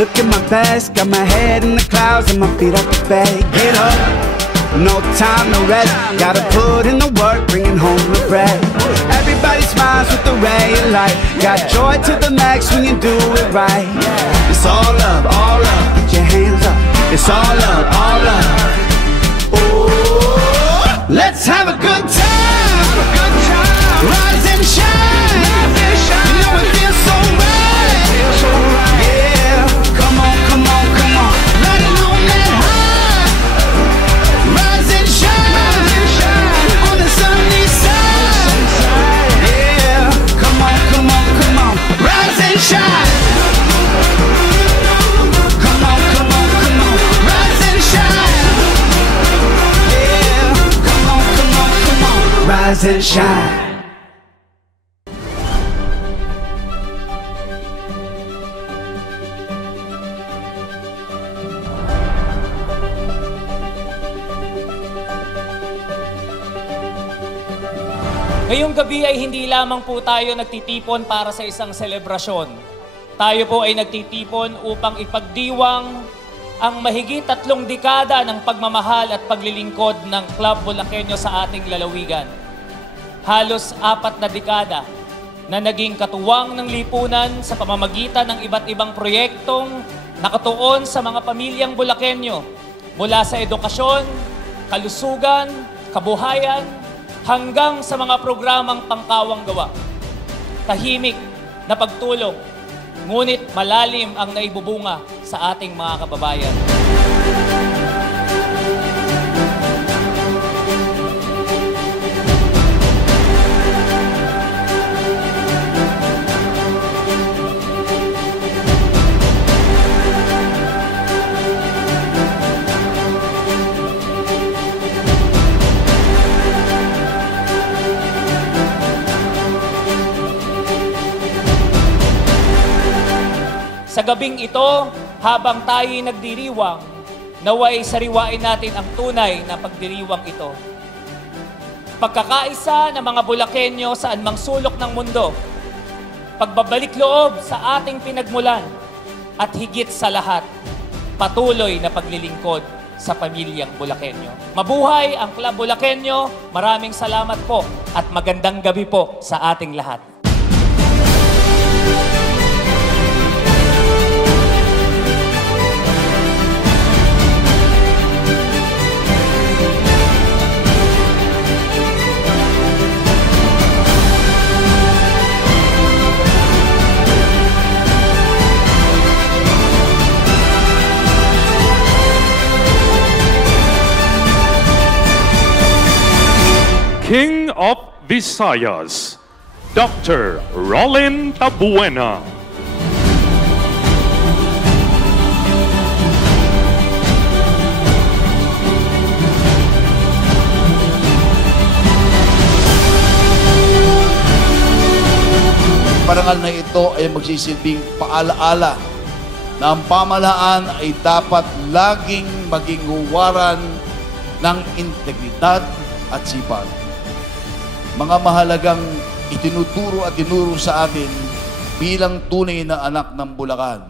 look at my best, got my head in the clouds and my feet up the bed. Get up, no time to rest, gotta put in the work, bringing home the bread. Everybody smiles with the ray of light, got joy to the max when you do it right. It's all love, put your hands up. It's all love, oh, let's have a good time, rise and shine, you know it feels so right, yeah, come on, light it on that high, rise and shine, on the sunny side, yeah, come on, rise and shine, come on, rise and shine, yeah, come on, rise and shine. Ngayong gabi ay hindi lamang po tayo nagtitipon para sa isang selebrasyon. Tayo po ay nagtitipon upang ipagdiwang ang mahigit 3 dekada ng pagmamahal at paglilingkod ng Club Bulakenyo sa ating lalawigan. Halos 4 na dekada na naging katuwang ng lipunan sa pamamagitan ng iba't ibang proyektong nakatuon sa mga pamilyang Bulakenyo mula sa edukasyon, kalusugan, kabuhayan, hanggang sa mga programang pangkawang gawa. Tahimik na pagtulong, ngunit malalim ang naibubunga sa ating mga kababayan. Sa gabing ito, habang tayo'y nagdiriwang, naway sariwain natin ang tunay na pagdiriwang ito. Pagkakaisa ng mga Bulakenyo sa anumang sulok ng mundo, pagbabalik loob sa ating pinagmulan, at higit sa lahat, patuloy na paglilingkod sa pamilyang Bulakenyo. Mabuhay ang Club Bulakenyo, maraming salamat po at magandang gabi po sa ating lahat. King of Visayas, Dr. Rollin Tabuena. Parangal na ito ay magsisilbing paalaala na ang pamahalaan ay dapat laging maging huwaran ng integridad at sipag. Mga mahalagang itinuturo at tinuro sa atin bilang tunay na anak ng Bulacan.